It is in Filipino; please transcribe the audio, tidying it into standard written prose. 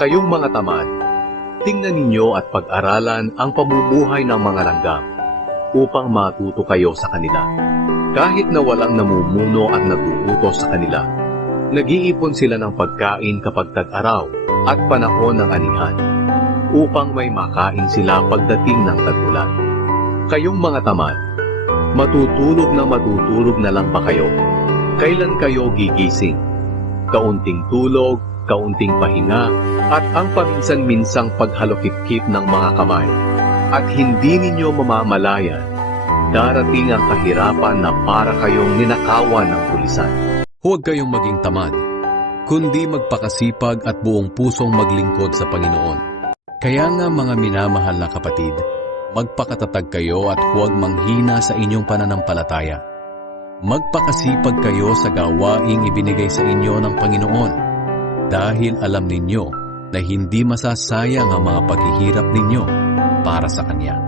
Kayong mga tamad, tingnan ninyo at pag-aralan ang pamumuhay ng mga langgam upang matuto kayo sa kanila. Kahit na walang namumuno at nag-uutos sa kanila, nag-iipon sila ng pagkain kapag tag-araw at panahon ng anihan, upang may makain sila pagdating ng tag-ulan. Kayong mga tamad, matutulog na lang ba kayo? Kailan kayo gigising? Kaunting tulog, kaunting pahinga, at ang paminsan-minsang paghalokip-kip ng mga kamay. At hindi ninyo mamamalayan, darating ang kahirapan na para kayong ninakawan ng pulisan. Huwag kayong maging tamad, kundi magpakasipag at buong pusong maglingkod sa Panginoon. Kaya nga mga minamahal na kapatid, magpakatatag kayo at huwag manghina sa inyong pananampalataya. Magpakasipag kayo sa gawaing ibinigay sa inyo ng Panginoon, dahil alam ninyo na hindi masasayang ang mga paghihirap ninyo para sa Kanya.